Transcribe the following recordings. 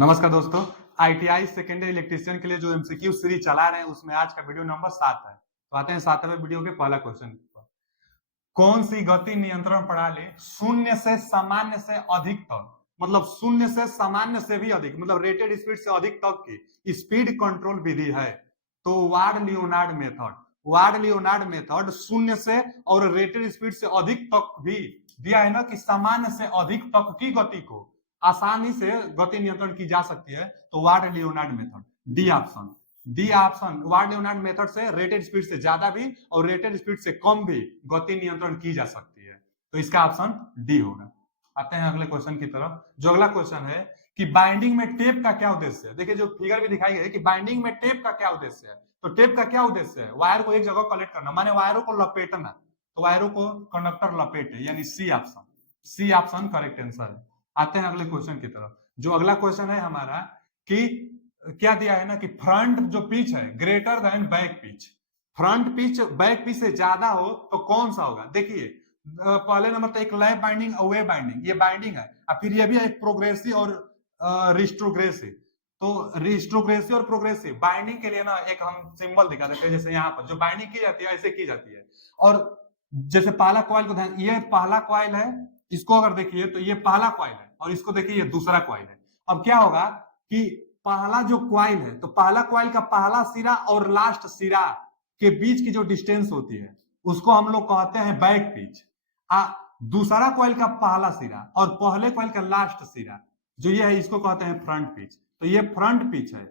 नमस्कार दोस्तों। ITI secondary electrician के लिए जो एमसीक्यू सीरीज चला रहे हैं उसमें आज का वीडियो नंबर 7 है। तो आते हैं 7वें वीडियो के पहला क्वेश्चन पर। कौन सी गति नियंत्रण प्रणाली शून्य से सामान्य से अधिक तक, मतलब शून्य से सामान्य से भी अधिक, मतलब रेटेड स्पीड से अधिक तक की स्पीड कंट्रोल विधि है? तो ward Leonard method. Ward Leonard method शून्य से और रेटेड स्पीड से अधिक तक भी दिया है ना, कि सामान्य से अधिक तक की गति को आसानी से गति नियंत्रण की जा सकती है, तो ward Leonard method. D option ward Leonard method से रेटेड स्पीड से ज्यादा भी और रेटेड स्पीड से कम भी गति नियंत्रण की जा सकती है, तो इसका ऑप्शन डी होगा। आते हैं अगले क्वेश्चन की तरफ। जो अगला क्वेश्चन है कि बाइंडिंग में टेप का क्या उद्देश्य है। देखिए जो फिगर भी दिखाई गई है कि बाइंडिंग में टेप का क्या उद्देश्य है, तो टेप का क्या उद्देश्य है? वायर को एक जगह कलेक्ट करना, माने वायरों को लपेटना, तो वायरों को कंडक्टर लपेटे, यानी सी ऑप्शन करेक्ट आंसर है। आते हैं अगले क्वेश्चन की तरफ। जो अगला क्वेश्चन है हमारा कि क्या दिया है ना, कि फ्रंट जो पिच है greater than back pitch, front pitch back pitch से ज्यादा हो तो कौन सा होगा। देखिए पहले नंबर तो एक लैप बाइंडिंग और वेव बाइंडिंग, ये बाइंडिंग है, और फिर ये भी है एक प्रोग्रेसिव और रिस्ट्रोग्रेसिव। तो रिस्ट्रोग्रेसिव और प्रोग्रेसिव बाइंडिंग के लिए ना एक हम सिंबल दिखा देते हैं, जैसे यहाँ पर जो बाइंडिंग की जाती है ऐसे की जाती है। और जैसे पहला कॉइल को ध्यान, ये पहला कॉइल है, इसको अगर देखिए तो ये पहला कॉइल है और इसको देखिए ये दूसरा कॉइल है। अब क्या होगा कि पहला जो कॉइल है, तो पहला कॉइल का पहला सिरा और लास्ट सिरा के बीच की जो डिस्टेंस होती है उसको हम लोग कहते हैं बैक पिच। दूसरा कॉइल का पहला सिरा और पहले कॉइल का लास्ट सिरा जो ये है इसको कहते हैं फ्रंट पिच। तो ये फ्रंट पिच है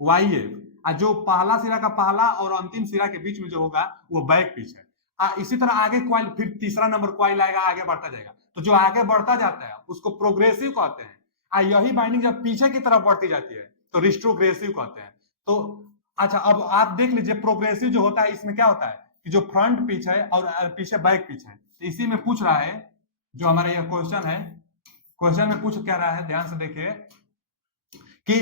वाई एफ, जो पहला सिरा का पहला और अंतिम सिरा के बीच में जो होगा वो बैक पिच है। इसी तरह आगे कॉइल, फिर तीसरा नंबर कॉइल आएगा, आगे बढ़ता जाएगा, तो जो आगे बढ़ता जाता है उसको प्रोग्रेसिव कहते हैं। यही बाइंडिंग जब पीछे की तरफ बढ़ती जाती है तो रिस्ट्रोग्रेसिव कहते हैं। तो अच्छा, अब आप देख लीजिए प्रोग्रेसिव जो होता है इसमें क्या होता है कि जो फ्रंट पिच है और पीछे बैक पिच है, तो इसी में पूछ रहा है जो हमारा यह क्वेश्चन है। क्वेश्चन में पूछ क्या रहा है, ध्यान से देखिए कि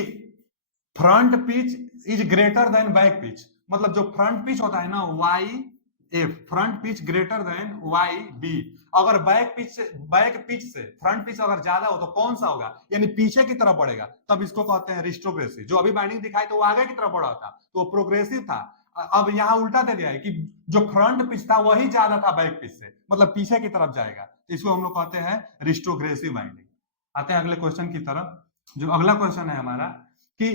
front pitch is greater than back pitch, मतलब जो फ्रंट पिच होता है ना Y F, front pitch greater than Y B. अगर बैक पिच से फ्रंट पिच अगर ज्यादा हो तो कौन सा होगा, यानी पीछे की तरफ बढ़ेगा, तब इसको कहते हैं रिस्ट्रोग्रेसिव। जो अभी बाइंडिंग दिखाई तो वो आगे की तरफ बढ़ा था तो वो प्रोग्रेसिव था। अब यहाँ उल्टा दे दिया है कि जो फ्रंट पिच था वही ज्यादा था बैक पिच से, मतलब पीछे की तरफ जाएगा, तो इसको हम लोग कहते हैं रिस्ट्रोग्रेसिव बाइंडिंग। आते हैं अगले क्वेश्चन की तरफ। जो अगला क्वेश्चन है हमारा कि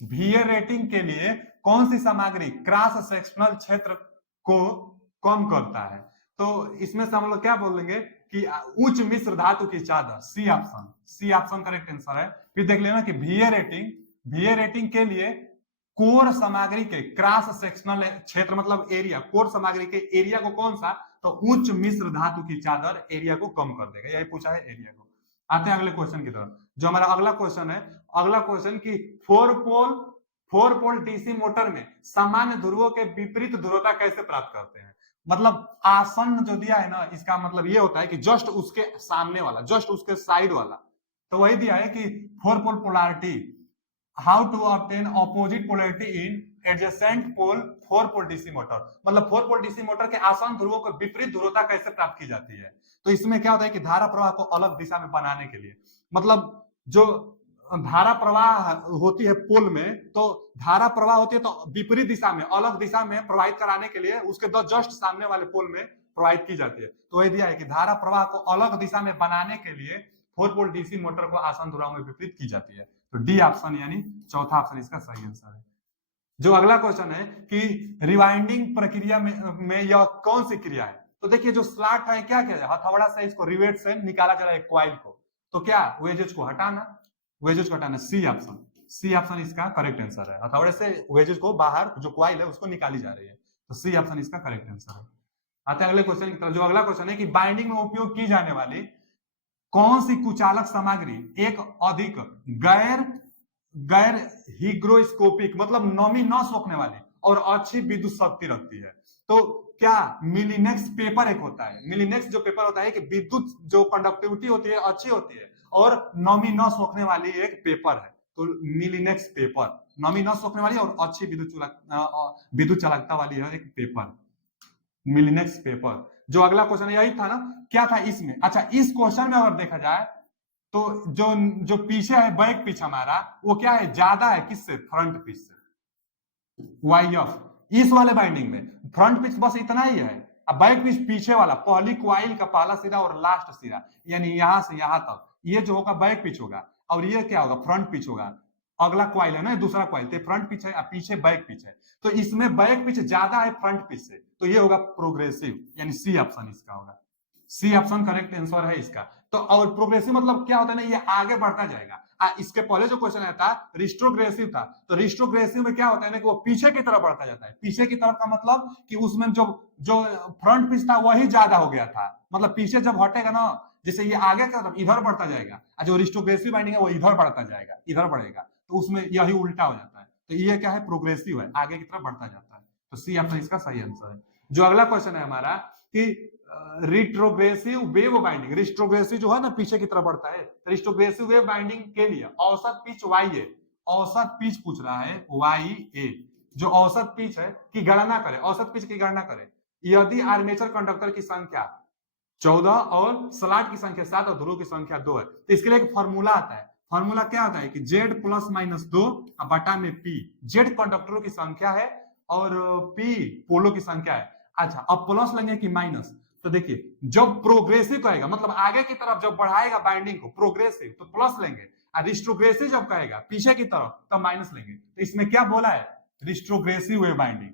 VA रेटिंग के लिए कौन सी सामग्री क्रॉस सेक्शनल क्षेत्र को कम करता है। तो इसमें से हम लोग क्या बोलेंगे कि उच्च मिश्र धातु की चादर, सी ऑप्शन करेक्ट आंसर है। फिर देख लेना कि VA रेटिंग के लिए कोर सामग्री के क्रॉस सेक्शनल क्षेत्र, मतलब एरिया, कोर सामग्री के एरिया को कौन सा, तो उच्च मिश्र धातु की चादर एरिया को कम कर देगा, यही पूछा है एरिया को। आते हैं अगले क्वेश्चन की तरफ। जो हमारा अगला क्वेश्चन है, अगला क्वेश्चन की फोर पोल डीसी मोटर में सामान्य ध्रुवों के विपरीत ध्रुवता कैसे प्राप्त करते हैं। मतलब आसन्न जो दिया है ना, इसका मतलब ये होता है कि जस्ट उसके सामने वाला, जस्ट उसके साइड वाला, तो वही दिया है कि four pole polarity, how to obtain opposite polarity in adjacent pole four pole DC motor, मतलब फोर पोल डीसी मोटर के आसन्न ध्रुवों को विपरीत ध्रुवता कैसे प्राप्त की जाती है। तो इसमें क्या होता है कि धारा प्रवाह को अलग दिशा में बनाने के लिए, मतलब जो धारा प्रवाह होती है पोल में, तो धारा प्रवाह होती है तो विपरीत दिशा में, अलग दिशा में प्रवाहित कराने के लिए उसके जस्ट सामने वाले पोल में प्रवाहित की जाती है। तो वही दिया है कि धारा प्रवाह को अलग दिशा में बनाने के लिए फोर पोल डीसी मोटर को आसन्न ध्रुवों में विपरीत की जाती है। तो डी ऑप्शन यानी चौथा ऑप्शन इसका सही आंसर है। जो अगला क्वेश्चन है कि रिवाइंडिंग प्रक्रिया में यह कौन सी क्रिया है। तो देखिए जो स्लॉट है, क्या किया जाए, हथौड़ा से इसको रिवेट से निकाला जा रहा है कॉइल को, तो क्या वेजेज को हटाना, सी ऑप्शन इसका करेक्ट आंसर है। हथौड़े से वेजेज को बाहर, जो कॉइल है उसको निकाली जा रही है, तो सी ऑप्शन इसका करेक्ट आंसर है। आते हैं अगले क्वेश्चन की तरफ। जो अगला क्वेश्चन है कि बाइंडिंग में उपयोग की जाने वाली कौन सी कुचालक सामग्री एक अधिक गैर हिग्रोस्कोपिक, मतलब नमी न सोखने वाली और अच्छी विद्युत शक्ति रखती है। तो क्या मिलीनेक्स पेपर एक होता है, मिलीनेक्स जो पेपर होता है कि विद्युत जो कंडक्टिविटी होती है अच्छी होती है और नमी न सोखने वाली एक पेपर है, तो मिलीनेक्स पेपर नमी न सोखने वाली और अच्छी विद्युत चालकता वाली है एक पेपर, मिलीनेक्स पेपर। जो अगला क्वेश्चन यही था ना, क्या था इसमें, अच्छा इस क्वेश्चन में अगर देखा जाए तो जो जो पीछे है बैक पिच हमारा वो क्या है, ज्यादा है किससे, फ्रंट पिच से, वाई एफ। इस वाले बाइंडिंग में फ्रंट पिच बस इतना ही है, अब बैक पिच पीछे वाला पहली क्वाइल का पहला सिरा और लास्ट सिरा, यानी यहां से यहां तक, ये जो होगा बैक पिच होगा, और ये क्या होगा, फ्रंट पिच होगा। अगला क्वाइल है ना, दूसरा क्वाइल, तो फ्रंट पिच है, पीछे बैक पिच है, तो इसमें बैक पिच ज्यादा है फ्रंट पिच से, तो ये होगा प्रोग्रेसिव, यानी सी ऑप्शन इसका होगा। सी ऑप्शन करेक्ट आंसर है इसका। तो और प्रोग्रेसिव मतलब क्या होता है ना, ये आगे बढ़ता जाएगा। इसके पहले जो क्वेश्चन आया था रिस्ट्रोग्रेसिव था, तो रिस्ट्रोग्रेसिव में क्या होता है ना कि वो पीछे की तरफ बढ़ता जाता है। पीछे की तरफ का मतलब कि उसमें जो जो फ्रंट पिच था वही ज्यादा हो गया था, मतलब पीछे जब हटेगा ना, जैसे ये आगे की तरफ इधर बढ़ता जाएगा, और जो रिस्ट्रोग्रेसिव बाइंडिंग है वो इधर बढ़ता जाएगा, इधर बढ़ेगा, तो उसमें यही उल्टा हो जाता है। तो ये क्या है, प्रोग्रेसिव है, आगे की तरफ बढ़ता जाता है। तो सी ऑप्शन इसका सही आंसर है। जो अगला क्वेश्चन है हमारा कि रिट्रोग्रेसिव वेव बाइंडिंग, रिस्ट्रोग्रेसिव जो है ना पीछे की तरफ बढ़ता है, रिस्ट्रोग्रेसिव वेव बाइंडिंग के लिए औसत पिच वाई ए, औसत पिच पूछ रहा है वाई ए, जो औसत पिच है की गणना करे, औसत पिच की गणना करे। यदि आर्मेचर कंडक्टर की संख्या 14 और स्लॉट की संख्या 7 और ध्रुव की संख्या 2 है, तो इसके लिए एक फॉर्मूला आता है। फॉर्मूला क्या होता है कि Z प्लस माइनस 2 बटा में P, Z कंडक्टरों की संख्या है और P पोलो की संख्या है। अच्छा, अब प्लस लेंगे कि माइनस, तो देखिए जब प्रोग्रेसिव कहेगा मतलब आगे की तरफ जब बढ़ाएगा बाइंडिंग को प्रोग्रेसिव तो प्लस लेंगे, और रिस्ट्रोग्रेसिव जब कहेगा पीछे की तरफ तब माइनस लेंगे। तो इसमें क्या बोला है, रिस्ट्रोग्रेसिव वेव बाइंडिंग।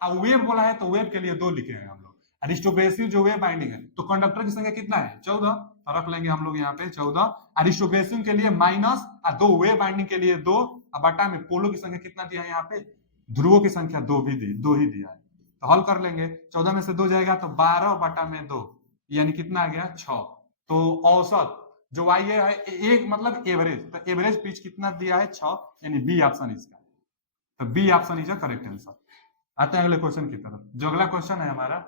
अब वेव बोला है तो वेव के लिए 2 लिखे हैं हम लोग। रिस्ट्रोग्रेसिव जो वेव बाइंडिंग है तो कंडक्टर की संख्या कितना है, 14, तो रख लेंगे हम लोग यहाँ पे 14, रिस्ट्रोग्रेसिव के लिए माइनस, और 2 वेव बाइंडिंग के लिए 2, बटा में पोलो की संख्या कितना दिया है यहाँ पे, ध्रुवों की संख्या 2 भी दी, 2 ही दिया है। तो हल कर लेंगे, 14 में से 2 जाएगा तो 12 बटा में 2, यानी कितना आ गया 6। तो औसत जो वाई है एक मतलब एवरेज, तो एवरेज पिच कितना दिया है 6, यानी बी ऑप्शन इसका। तो B option is correct answer. आते हैं अगले क्वेश्चन की तरफ। जो अगला क्वेश्चन है हमारा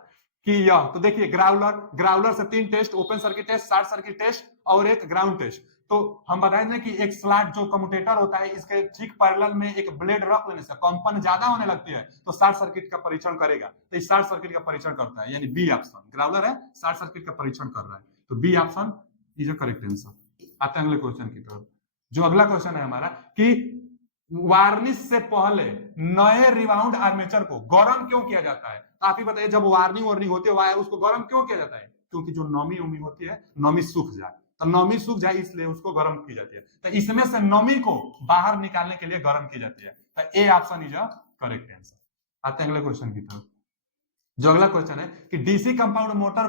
कि यह, तो देखिए ग्राउलर से 3 test, open circuit test, short circuit test और एक ग्राउंड टेस्ट। तो हम बताए ना कि एक स्लॉट जो कम्यूटेटर होता है इसके ठीक पैरेलल में एक ब्लेड रख लेने से कंपन ज्यादा होने लगती है, तो शॉर्ट सर्किट का परीक्षण करेगा, तो इस शॉर्ट सर्किट का परीक्षण करता है, यानी बी ऑप्शन, ग्राउलर है शॉर्ट सर्किट का परीक्षण कर रहा है, तो B option is correct answer. आते हैं अगले क्वेश्चन की तरफ। जो अगला क्वेश्चन है हमारा कि वार्निश से पहले नए रिबाउंड आर्मेचर को गर्म क्यों किया जाता है। आप ही बताइए, जब वार्निंग होती है वायर उसको गर्म क्यों किया जाता है, क्योंकि जो नमी उमी होती है नमी सूख जाए, तो नमी सूख जाए इसलिए उसको गर्म की जाती है, तो इसमें से नमी को बाहर निकालने के लिए गर्म की जाती है, तो A option is correct answer. आते हैं अगले क्वेश्चन की तरफ। जो अगला क्वेश्चन है कि डीसी कंपाउंड मोटर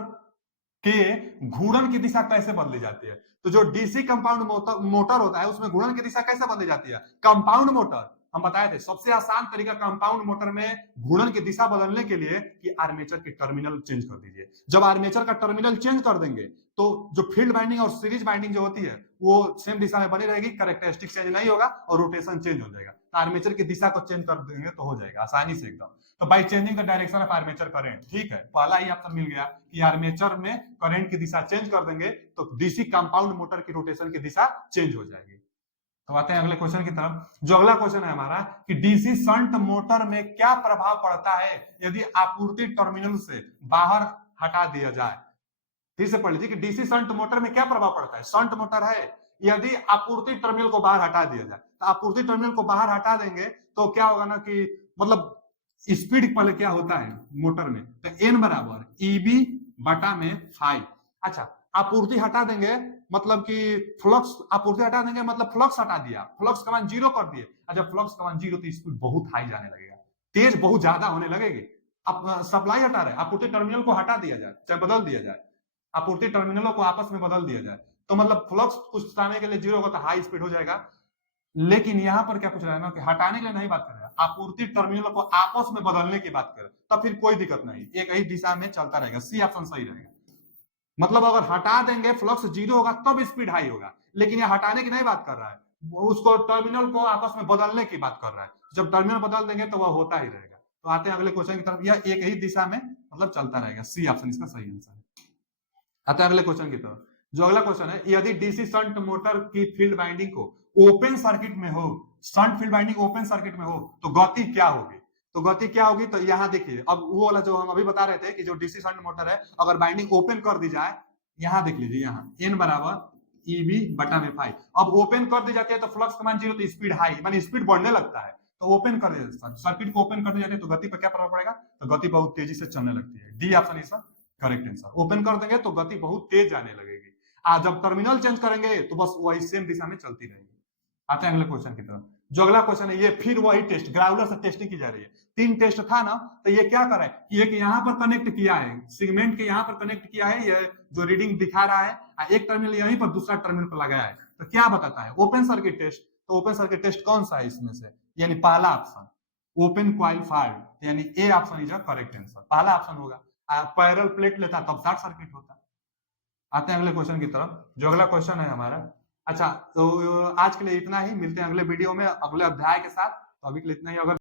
के घूर्णन की दिशा कैसे बदली जाती है। तो जो डीसी कंपाउंड मोटर होता है उसमें घूर्णन की दिशा कैसे बदली जाती है, कंपाउंड मोटर हम बताए थे सबसे आसान तरीका कंपाउंड मोटर में घूर्णन की दिशा बदलने के लिए कि आर्मेचर की टर्मिनल चेंज कर दीजिए। जब आर्मेचर का टर्मिनल चेंज कर देंगे तो जो फील्ड बाइंडिंग और सीरीज बाइंडिंग जो होती है वो सेम दिशा में बनी रहेगी, कैरेक्टरिस्टिक चेंज नहीं होगा और रोटेशन चेंज हो जाएगा। तो आर्मेचर की दिशा को चेंज कर देंगे तो हो जाएगा आसानी से एकदम। तो by changing the direction of armature current, ठीक है, पहला ही ऑप्शन मिल गया कि आर्मेचर में करंट की दिशा चेंज कर देंगे तो डीसी कंपाउंड मोटर की रोटेशन की दिशा चेंज हो जाएगी। तो आते हैं अगले क्वेश्चन की तरफ। जो अगला क्वेश्चन है हमारा कि डीसी शंट मोटर में क्या प्रभाव पड़ता है यदि आपूर्ति टर्मिनल से बाहर हटा दिया जाए। फिर से पढ़ लीजिए कि डीसी शंट मोटर में क्या प्रभाव पड़ता है, शंट मोटर है, यदि आपूर्ति टर्मिनल को बाहर हटा दिया जाए, तो आपूर्ति टर्मिनल को बाहर हटा देंगे तो क्या होगा ना कि मतलब स्पीड पहले क्या होता है मोटर में, तो एन बराबर ईबी बटा में 5। अच्छा, आपूर्ति हटा देंगे मतलब कि फ्लक्स, आपूर्ति हटा देंगे मतलब फ्लक्स हटा दिया, फ्लक्स का मान 0 कर दिए। जब फ्लक्स का मान 0 तो स्पीड बहुत हाई जाने लगेगा, तेज बहुत ज्यादा होने लगेगी। अब सप्लाई हटा रहे, आपूर्ति टर्मिनल को हटा दिया जाए, चाहे बदल दिया जाए, आपूर्ति टर्मिनलों को आपस में बदल दिया जाए, तो मतलब फ्लक्स कुछ समय के लिए 0 होगा तो हाई स्पीड हो जाएगा। लेकिन यहां पर क्या पूछ रहा है ना कि हटाने के लिए नहीं बात कर रहा है, आपूर्ति टर्मिनल को आपस में बदलने की बात कर, तब फिर कोई दिक्कत नहीं, एक ही दिशा में चलता रहेगा, सी ऑप्शन सही रहेगा। मतलब अगर हटा देंगे फ्लक्स 0 होगा तब स्पीड हाई होगा, लेकिन यह हटाने की नहीं बात कर रहा है, उसको टर्मिनल को आपस में बदलने की बात कर रहा है। जब टर्मिनल बदल देंगे तो वह होता ही रहेगा। तो आते हैं अगले क्वेश्चन की तरफ, यह एक ही दिशा में मतलब चलता रहेगा, सी ऑप्शन इसका सही आंसर है। आते हैं अगले क्वेश्चन की तरफ। जो अगला क्वेश्चन है, यदि डीसी शंट मोटर की फील्ड बाइंडिंग को ओपन सर्किट में हो, shunt field binding open circuit में हो तो गति क्या होगी। तो गति क्या होगी, तो यहां देखिए, अब वो वाला जो हम अभी बता रहे थे कि जो डीसी शंट मोटर है अगर बाइंडिंग ओपन कर दी जाए, यहां देख लीजिए, यहां एन बराबर ईबी बटा में फाइव। अब ओपन कर दी जाती है तो फ्लक्स का मान 0, तो स्पीड हाई माने स्पीड बढ़ने लगता है, तो ओपन कर दिया, सर्किट को ओपन कर दी जाती है तो गति पर क्या प्रभाव पड़ेगा, तो गति बहुत तेजी से चलने लगती है। D option is correct answer. Open कर देंगे तो गति बहुत तेज जाने लगेगी, जब टर्मिनल चेंज करेंगे तो बस वही सेम दिशा में चलती रहेगी। आते हैं अगले क्वेश्चन की तरफ। जो अगला क्वेश्चन है ये फिर वही टेस्ट ग्राउलर से टेस्टिंग की जा रही है। 3 टेस्ट था ना, तो ये क्या करे कि एक यहाँ पर कनेक्ट किया है, सेगमेंट के यहाँ पर कनेक्ट किया है, ये जो रीडिंग दिखा रहा है, एक टर्मिनल यहीं पर दूसरा टर्मिनल पर लगाया है, तो क्या बताता है ओपन सर्किट टेस्ट। तो ओपन सर्किट टेस्ट कौन सा है इसमें से, यानी पहला ऑप्शन ओपन क्वाइल फाल्ट, यानी A option is correct answer, पहला ऑप्शन होगा। पैरेलल प्लेट लेता तब शॉर्ट सर्किट होता। आते हैं अगले क्वेश्चन की तरफ। जो अगला क्वेश्चन है हमारा, अच्छा तो आज के लिए इतना ही, मिलते हैं अगले वीडियो में अगले अध्याय के साथ। तो अभी के लिए इतना ही। अगर